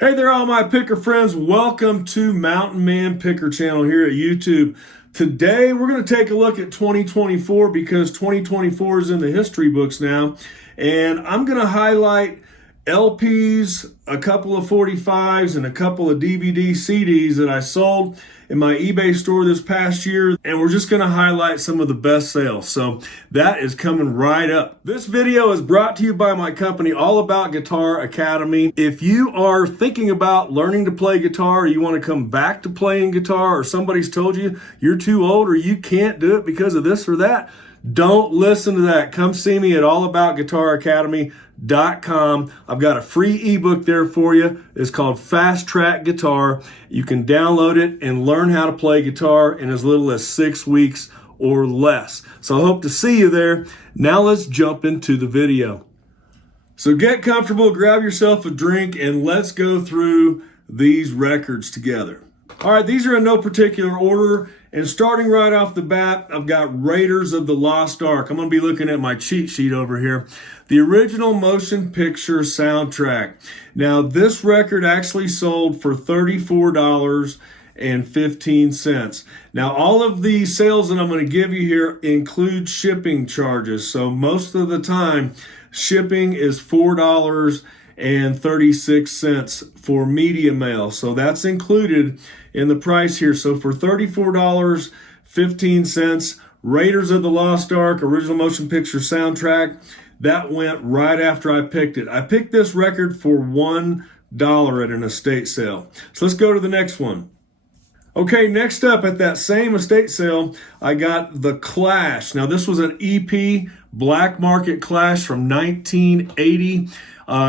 Hey there, all my picker friends. Welcome to Mountain Man Picker Channel here at YouTube. Today, we're going to take a look at 2024 because 2024 is in the history books now. And I'm going to highlight LPs, a couple of 45s, and a couple of DVD CDs that I sold in my eBay store this past year. And we're just going to highlight some of the best sales. So that is coming right up. This video is brought to you by my company, All About Guitar Academy. If you are thinking about learning to play guitar, or you want to come back to playing guitar, or somebody's told you you're too old or you can't do it because of this or that, don't listen to that. Come see me at allaboutguitaracademy.com. I've got a free ebook there for you. It's called Fast Track Guitar. You can download it and learn how to play guitar in as little as 6 weeks or less. So I hope to see you there. Now let's jump into the video. So get comfortable, grab yourself a drink, and let's go through these records together. All right, these are in no particular order. And starting right off the bat, I've got Raiders of the Lost Ark. I'm going to be looking at my cheat sheet over here. The original motion picture soundtrack. Now, this record actually sold for $34.15. Now, all of the sales that I'm going to give you here include shipping charges. So most of the time, shipping is $4.36 for media mail. So that's included in the price here. So for $34.15, Raiders of the Lost Ark, original motion picture soundtrack, that went right after I picked it. I picked this record for $1 at an estate sale. So let's go to the next one. Okay, next up at that same estate sale, I got The Clash. Now, this was an EP, Black Market Clash from 1980.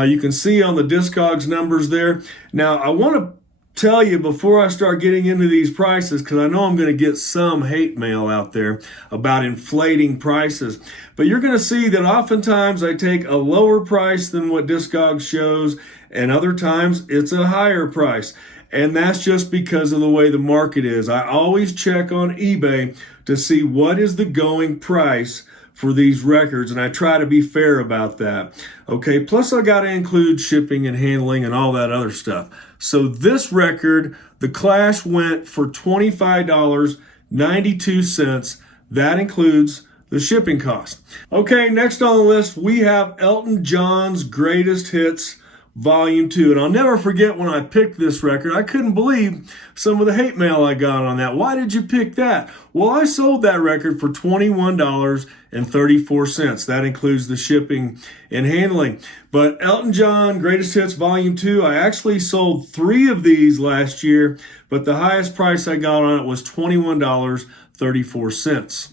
You can see on the Discogs numbers there. Now, I want to tell you before I start getting into these prices, because I know I'm going to get some hate mail out there about inflating prices. But you're going to see that oftentimes I take a lower price than what Discogs shows, and other times it's a higher price. And that's just because of the way the market is. I always check on eBay to see what is the going price for these records, and I try to be fair about that. Okay, plus I got to include shipping and handling and all that other stuff. So this record, The Clash, went for $25.92. That includes the shipping cost. Okay, next on the list, we have Elton John's Greatest Hits Volume 2. And I'll never forget when I picked this record, I couldn't believe some of the hate mail I got on that. Why did you pick that? Well, I sold that record for $21.34. That includes the shipping and handling. But Elton John Greatest Hits Volume 2, I actually sold 3 of these last year, but the highest price I got on it was $21.34.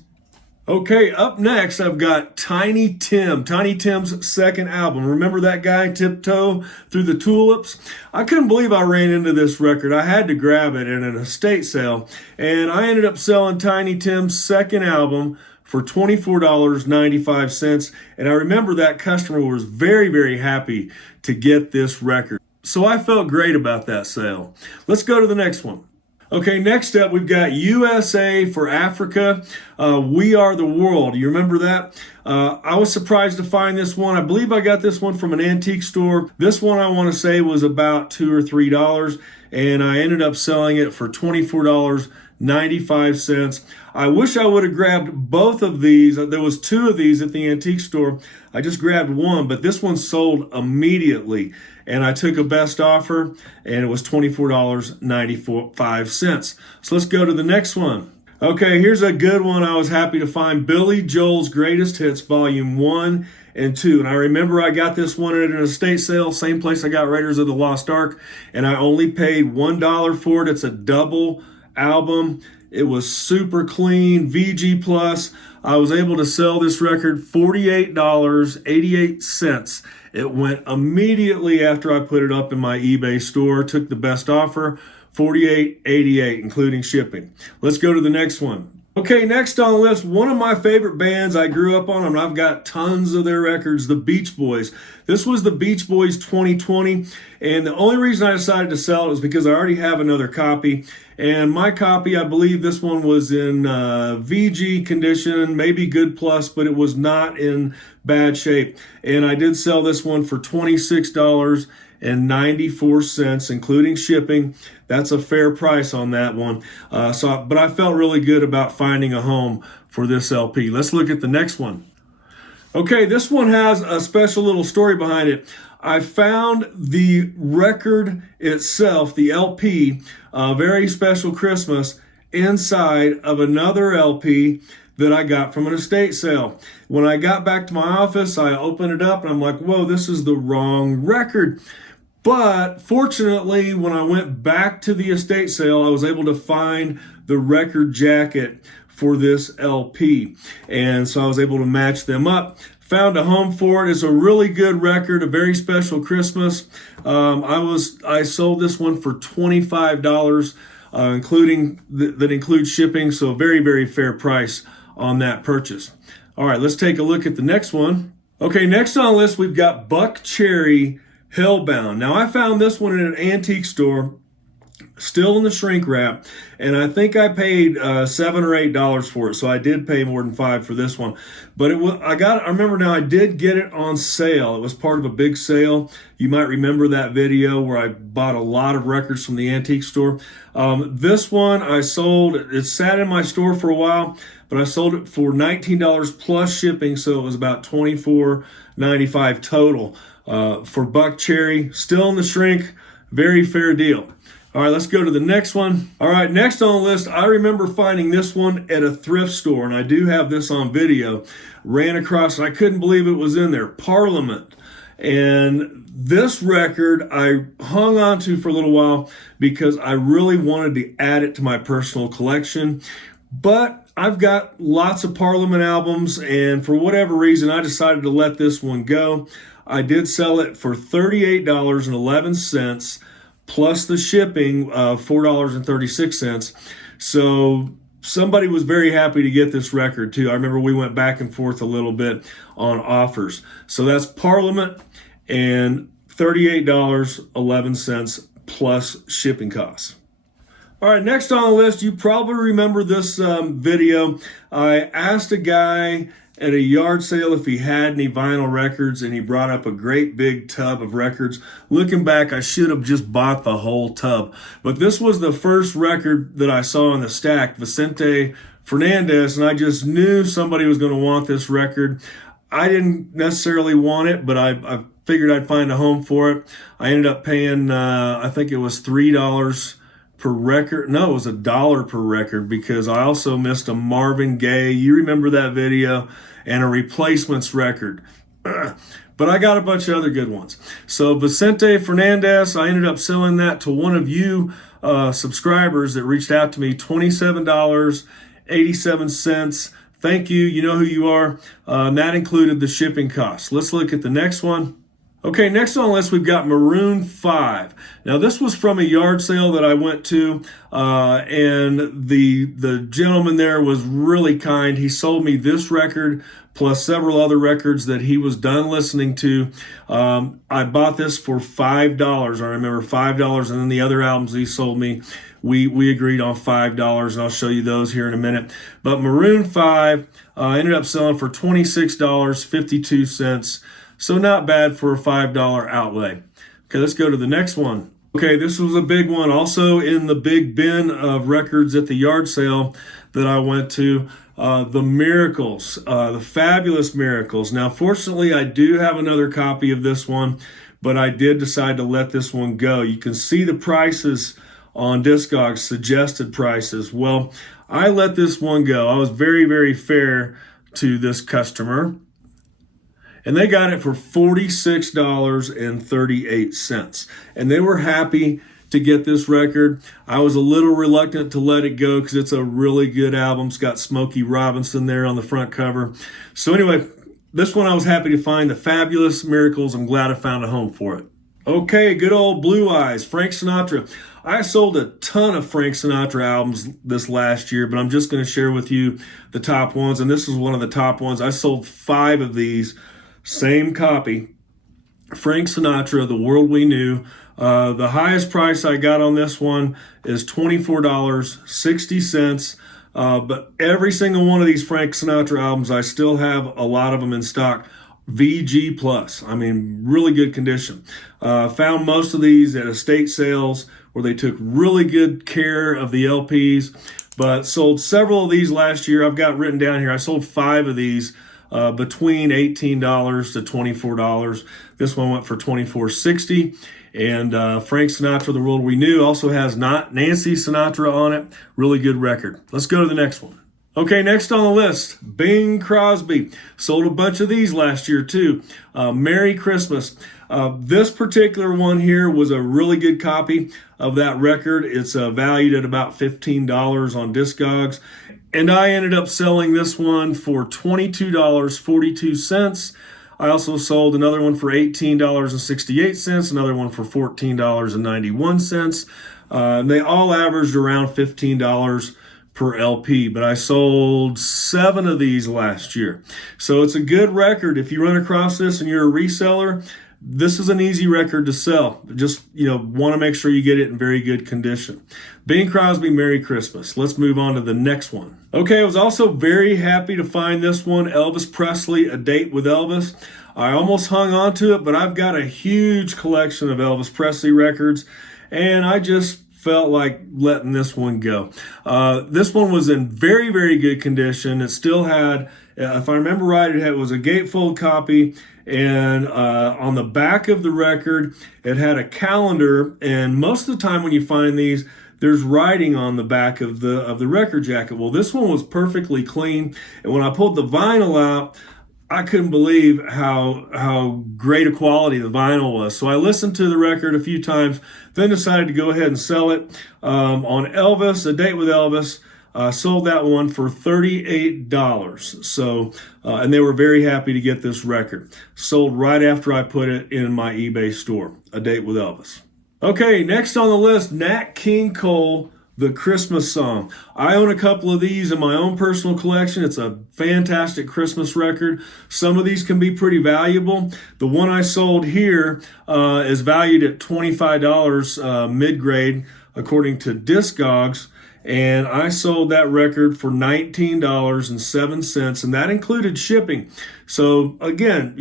Okay, up next, I've got Tiny Tim. Tiny Tim's second album. Remember that guy, Tiptoe Through the Tulips? I couldn't believe I ran into this record. I had to grab it at an estate sale. And I ended up selling Tiny Tim's second album for $24.95. And I remember that customer was very, very happy to get this record. So I felt great about that sale. Let's go to the next one. Okay, next up, we've got USA for Africa, We Are the World. You remember that? I was surprised to find this one. I believe I got this one from an antique store. This one, I want to say, was about $2 or $3, and I ended up selling it for $24.95. I wish I would have grabbed both of these. There was 2 of these at the antique store. I just grabbed one, but this one sold immediately. And I took a best offer, and it was $24.95. So let's go to the next one. Okay, here's a good one I was happy to find. Billy Joel's Greatest Hits, Volume 1 and 2. And I remember I got this one at an estate sale, same place I got Raiders of the Lost Ark, and I only paid $1 for it. It's a double album. It was super clean, VG Plus. I was able to sell this record $48.88. It went immediately after I put it up in my eBay store. Took the best offer, $48.88, including shipping. Let's go to the next one. Okay, next on the list, one of my favorite bands. I grew up on them, and I've got tons of their records, the Beach Boys. This was the Beach Boys 2020, and the only reason I decided to sell it was because I already have another copy. And my copy, I believe this one was in VG condition, maybe good plus, but it was not in bad shape. And I did sell this one for $26 $2.94, including shipping. That's a fair price on that one. But I felt really good about finding a home for this LP. Let's look at the next one. Okay, this one has a special little story behind it. I found the record itself, the LP, Very Special Christmas, inside of another LP that I got from an estate sale. When I got back to my office, I opened it up and I'm like, whoa, this is the wrong record. But fortunately, when I went back to the estate sale, I was able to find the record jacket for this LP. And so I was able to match them up. Found a home for it. It's a really good record, a Very Special Christmas. I sold this one for $25, including that includes shipping. So a very, very fair price on that purchase. All right, let's take a look at the next one. Okay, next on the list, we've got Buck Cherry Hellbound. Now, I found this one in an antique store, still in the shrink wrap, and I think I paid $7 or $8 for it. So I did pay more than $5 for this one. But I remember now, I did get it on sale. It was part of a big sale. You might remember that video where I bought a lot of records from the antique store. This one I sold. It sat in my store for a while, but I sold it for $19 plus shipping, so it was about $24.95 total for Buck Cherry. Still in the shrink. Very fair deal. All right, let's go to the next one. All right, next on the list, I remember finding this one at a thrift store, and I do have this on video. Ran across, and I couldn't believe it was in there, Parliament. And this record I hung on to for a little while because I really wanted to add it to my personal collection. But I've got lots of Parliament albums, and for whatever reason, I decided to let this one go. I did sell it for $38.11. Plus the shipping of $4.36. So somebody was very happy to get this record too. I remember we went back and forth a little bit on offers. So that's Parliament and $38.11 plus shipping costs. All right, next on the list, you probably remember this video. I asked a guy at a yard sale if he had any vinyl records, and he brought up a great big tub of records. Looking back, I should have just bought the whole tub. But this was the first record that I saw in the stack, Vente Fernandez, and I just knew somebody was going to want this record. I didn't necessarily want it, but I figured I'd find a home for it. I ended up paying, I think it was $3 per record. No, it was $1 per record because I also missed a Marvin Gaye. You remember that video, and a Replacements record. But I got a bunch of other good ones. So Vente Fernandez, I ended up selling that to one of you subscribers that reached out to me, $27.87. Thank you. You know who you are. And that included the shipping costs. Let's look at the next one. Okay, next on the list, we've got Maroon 5. Now, this was from a yard sale that I went to, and the gentleman there was really kind. He sold me this record plus several other records that he was done listening to. I bought this for $5. I remember $5, and then the other albums he sold me, we agreed on $5, and I'll show you those here in a minute. But Maroon 5 ended up selling for $26.52. So not bad for a $5 outlay. Okay, let's go to the next one. Okay, this was a big one. Also in the big bin of records at the yard sale that I went to, the Miracles, the Fabulous Miracles. Now, fortunately, I do have another copy of this one, but I did decide to let this one go. You can see the prices on Discogs, suggested prices. Well, I let this one go. I was very, very fair to this customer. And they got it for $46.38. And they were happy to get this record. I was a little reluctant to let it go because it's a really good album. It's got Smokey Robinson there on the front cover. So anyway, this one I was happy to find, the Fabulous Miracles. I'm glad I found a home for it. Okay, good old Blue Eyes, Frank Sinatra. I sold a ton of Frank Sinatra albums this last year, but I'm just going to share with you the top ones. And this is one of the top ones. I sold 5 of these. Same copy, Frank Sinatra, The World We Knew. The highest price I got on this one is $24.60. But every single one of these Frank Sinatra albums, I still have a lot of them in stock. VG plus. I mean, really good condition. Found most of these at estate sales where they took really good care of the LPs, but sold several of these last year. I've got written down here. I sold 5 of these between $18 to $24. This one went for $24.60. And Frank Sinatra, The World We Knew, also has not Nancy Sinatra on it. Really good record. Let's go to the next one. Okay, next on the list, Bing Crosby. Sold a bunch of these last year too. Merry Christmas. This particular one here was a really good copy of that record. It's valued at about $15 on Discogs. And I ended up selling this one for $22.42. I also sold another one for $18.68, another one for $14.91. They all averaged around $15 per LP, but I sold 7 of these last year. So it's a good record. If you run across this and you're a reseller, this is an easy record to sell. Just, want to make sure you get it in very good condition. Bing Crosby, Merry Christmas. Let's move on to the next one. Okay, I was also very happy to find this one, Elvis Presley, A Date with Elvis. I almost hung on to it, but I've got a huge collection of Elvis Presley records, and I just felt like letting this one go. This one was in very, very good condition. It still had, if I remember right, it was a gatefold copy, and on the back of the record, it had a calendar, and most of the time when you find these, there's writing on the back of the record jacket. Well, this one was perfectly clean, and when I pulled the vinyl out, I couldn't believe how great a quality the vinyl was. So I listened to the record a few times, then decided to go ahead and sell it. On Elvis, A Date with Elvis, sold that one for $38. So, and they were very happy to get this record. Sold right after I put it in my eBay store, A Date with Elvis. Okay, next on the list, Nat King Cole, The Christmas Song. I own a couple of these in my own personal collection. It's a fantastic Christmas record. Some of these can be pretty valuable. The one I sold here is valued at $25 mid-grade, according to Discogs. And I sold that record for $19.07, and that included shipping. So again,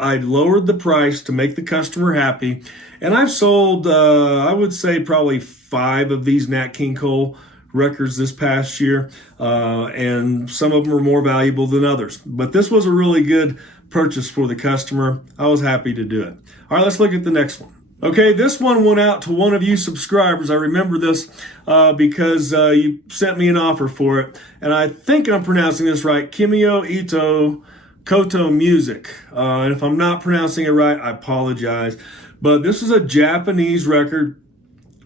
I lowered the price to make the customer happy. And I've sold, I would say, probably 5 of these Nat King Cole records this past year, and some of them are more valuable than others. But this was a really good purchase for the customer. I was happy to do it. All right, let's look at the next one. Okay, this one went out to one of you subscribers. I remember this because you sent me an offer for it. And I think I'm pronouncing this right, Kimoo Cotto Music. And if I'm not pronouncing it right, I apologize. But this is a Japanese record.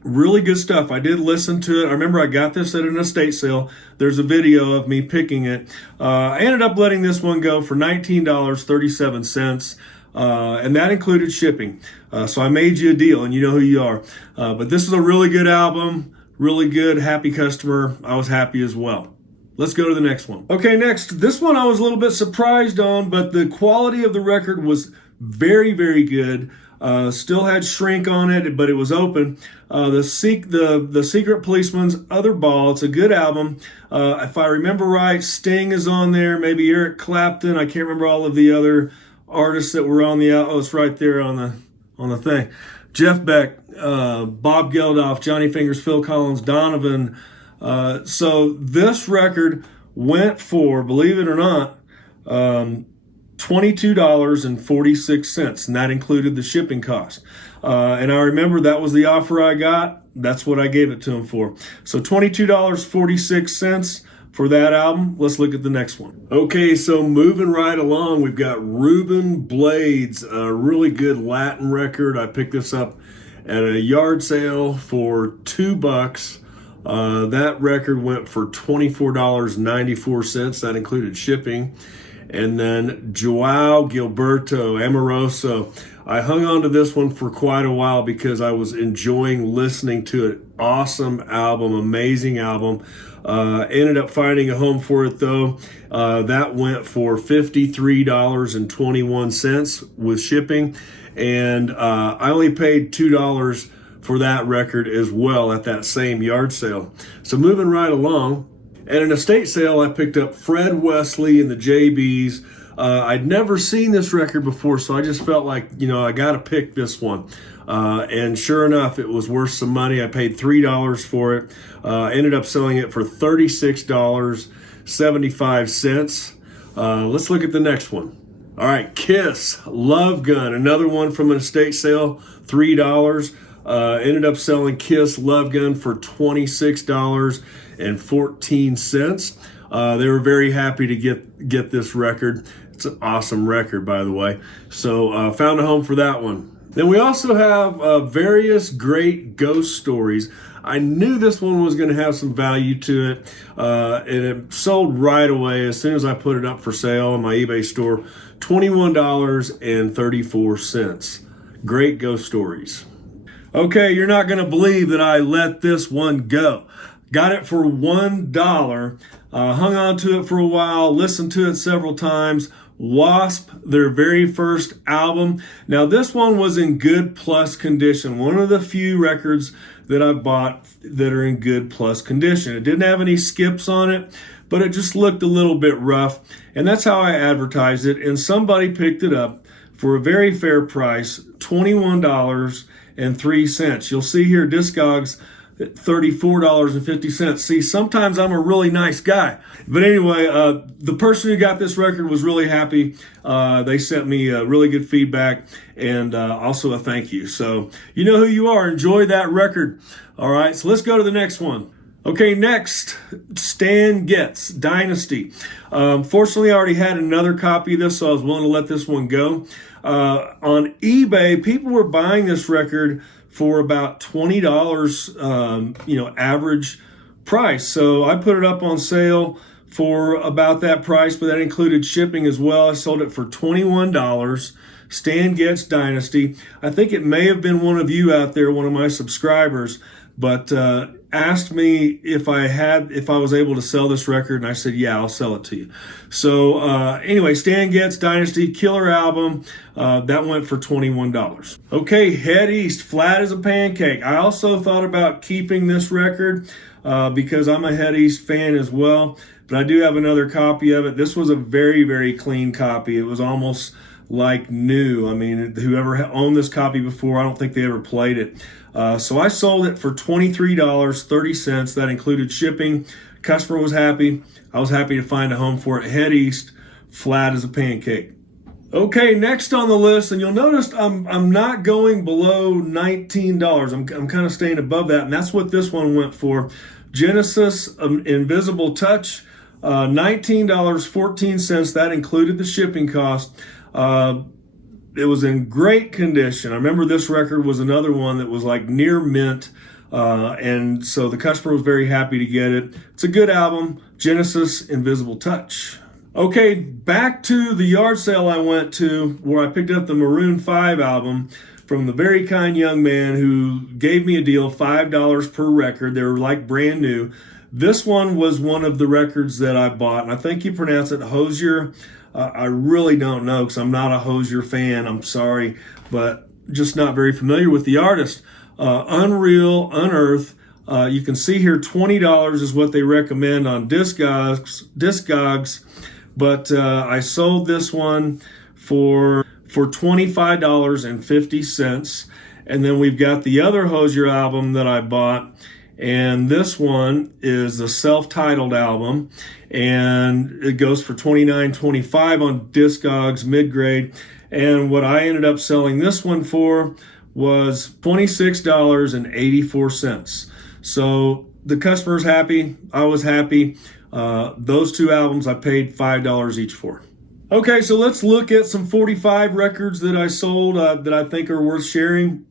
Really good stuff. I did listen to it. I remember I got this at an estate sale. There's a video of me picking it. I ended up letting this one go for $19.37. And that included shipping. So I made you a deal, and you know who you are. But this is a really good album, really good, happy customer. I was happy as well. Let's go to the next one. Okay, next. This one I was a little bit surprised on, but the quality of the record was very, very good. Still had shrink on it, but it was open. The Secret Policeman's Other Ball. It's a good album. If I remember right, Sting is on there. Maybe Eric Clapton. I can't remember all of the other artists that were on the it's right there on the thing. Jeff Beck, Bob Geldof, Johnny Fingers, Phil Collins, Donovan. So this record went for, believe it or not, $22.46, and that included the shipping cost. And I remember that was the offer I got. That's what I gave it to him for. So $22.46 for that album. Let's look at the next one. Okay, so moving right along, we've got Ruben Blades, a really good Latin record. I picked this up at a yard sale for $2. That record went for $24.94. That included shipping. And then Joao Gilberto, Amoroso. I hung on to this one for quite a while because I was enjoying listening to it. Awesome album, amazing album. Ended up finding a home for it though. That went for $53.21 with shipping. And I only paid $2 for that record as well at that same yard sale. So moving right along, at an estate sale, I picked up Fred Wesley and the JBs, I'd never seen this record before, so I just felt like, I got to pick this one. And sure enough, it was worth some money. I paid $3 for it. Ended up selling it for $36.75. Let's look at the next one. All right, Kiss Love Gun, another one from an estate sale, $3. Ended up selling Kiss Love Gun for $26.14. They were very happy to get this record. It's an awesome record, by the way. So found a home for that one. Then we also have various great ghost stories. I knew this one was going to have some value to it, and it sold right away as soon as I put it up for sale on my eBay store. $21.34. Great ghost stories. Okay, you're not going to believe that I let this one go. Got it for $1. Hung on to it for a while, listened to it several times. Wasp, their very first album. Now, this one was in good plus condition. One of the few records that I bought that are in good plus condition. It didn't have any skips on it, but it just looked a little bit rough. And that's how I advertised it. And somebody picked it up for a very fair price, $21.03. You'll see here, Discogs, $34.50. See, sometimes I'm a really nice guy. But anyway, the person who got this record was really happy. They sent me really good feedback and also a thank you. So you know who you are. Enjoy that record. All right, so let's go to the next one. Okay, next, Stan Getz, Dynasty. Fortunately, I already had another copy of this, so I was willing to let this one go. On eBay, people were buying this record for about $20, average price. So I put it up on sale for about that price, but that included shipping as well. I sold it for $21. Stan Getz Dynasty. I think it may have been one of you out there, one of my subscribers, but asked me if I was able to sell this record, and I said, yeah, I'll sell it to you. So anyway, Stan Getz Dynasty, killer album. That went for $21. Okay, Head East, Flat as a Pancake. I also thought about keeping this record because I'm a Head East fan as well, but I do have another copy of it. This was a very, very clean copy. It was almost like new. I mean, whoever owned this copy before, I don't think they ever played it. So I sold it for $23.30. That included shipping. Customer was happy. I was happy to find a home for it. Head East, Flat as a Pancake. Okay, next on the list, and you'll notice I'm not going below $19. I'm kind of staying above that, and that's what this one went for. Genesis Invisible Touch, $19.14. That included the shipping cost. It was in great condition. I remember this record was another one that was like near mint, and so the customer was very happy to get it. It's a good album, Genesis Invisible Touch. Okay, back to the yard sale I went to where I picked up the Maroon V album from the very kind young man who gave me a deal, $5 per record. They were like brand new. This one was one of the records that I bought, and I think you pronounce it Hosier. I really don't know because I'm not a Hosier fan. I'm sorry, but just not very familiar with the artist. Unreal, Unearth. You can see here $20 is what they recommend on Discogs, but I sold this one for $25.50. And then we've got the other Hosier album that I bought, and this one is the self-titled album, and it goes for $29.25 on Discogs, mid-grade. And what I ended up selling this one for was $26.84. So the customer's happy, I was happy. Those two albums I paid $5 each for. Okay, so let's look at some 45 records that I sold that I think are worth sharing.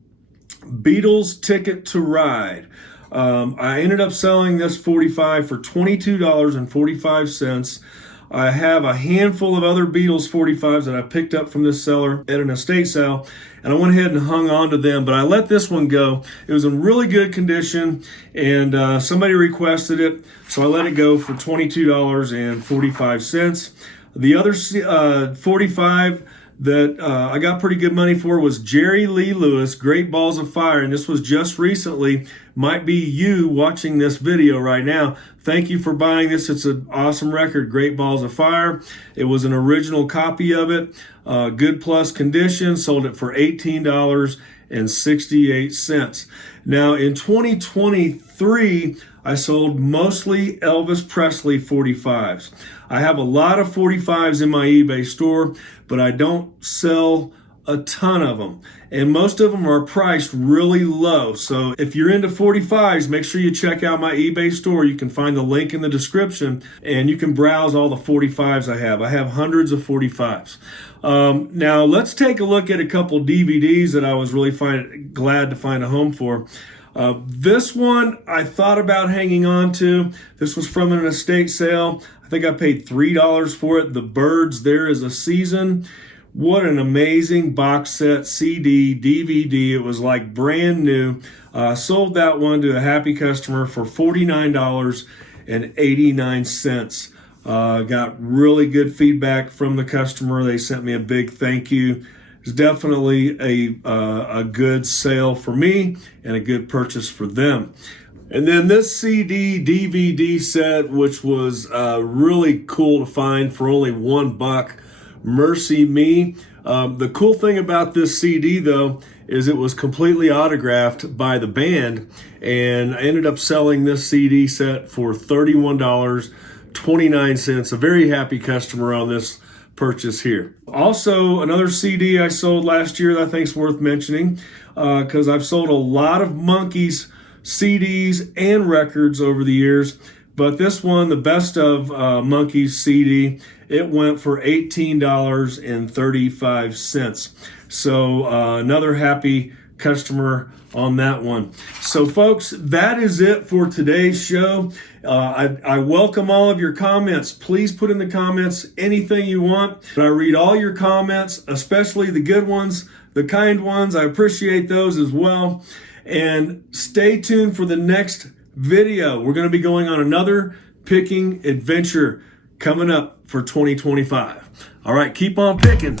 Beatles Ticket to Ride. I ended up selling this 45 for $22.45. I have a handful of other Beatles 45s that I picked up from this seller at an estate sale, and I went ahead and hung on to them, but I let this one go. It was in really good condition, and somebody requested it, so I let it go for $22.45. The other 45 that I got pretty good money for was Jerry Lee Lewis, Great Balls of Fire. And this was just recently. Might be you watching this video right now. Thank you for buying this. It's an awesome record, Great Balls of Fire. It was an original copy of it. Good plus condition. Sold it for $18.68. Now in 2023, I sold mostly Elvis Presley 45s. I have a lot of 45s in my eBay store, but I don't sell a ton of them. And most of them are priced really low. So if you're into 45s, make sure you check out my eBay store. You can find the link in the description and you can browse all the 45s I have. I have hundreds of 45s. Now let's take a look at a couple DVDs that I was really glad to find a home for. This one I thought about hanging on to. This was from an estate sale. I think I paid $3 for it. The Birds, There Is a Season. What an amazing box set, CD, DVD. It was like brand new. Sold that one to a happy customer for $49.89. Got really good feedback from the customer. They sent me a big thank you. It's definitely a good sale for me and a good purchase for them. And then this CD DVD set, which was really cool to find for only $1. Mercy Me. The cool thing about this CD though is it was completely autographed by the band, and I ended up selling this CD set for $31.29. A very happy customer on this purchase here. Also, another CD I sold last year that I think is worth mentioning, because I've sold a lot of Monkees CDs and records over the years, but this one, the Best of Monkees CD, it went for $18.35. So another happy customer on that one. So folks, that is it for today's show. I welcome all of your comments. Please put in the comments anything you want. I read all your comments, especially the good ones, the kind ones. I appreciate those as well. And stay tuned for the next video. We're going to be going on another picking adventure coming up for 2025. All right, keep on picking.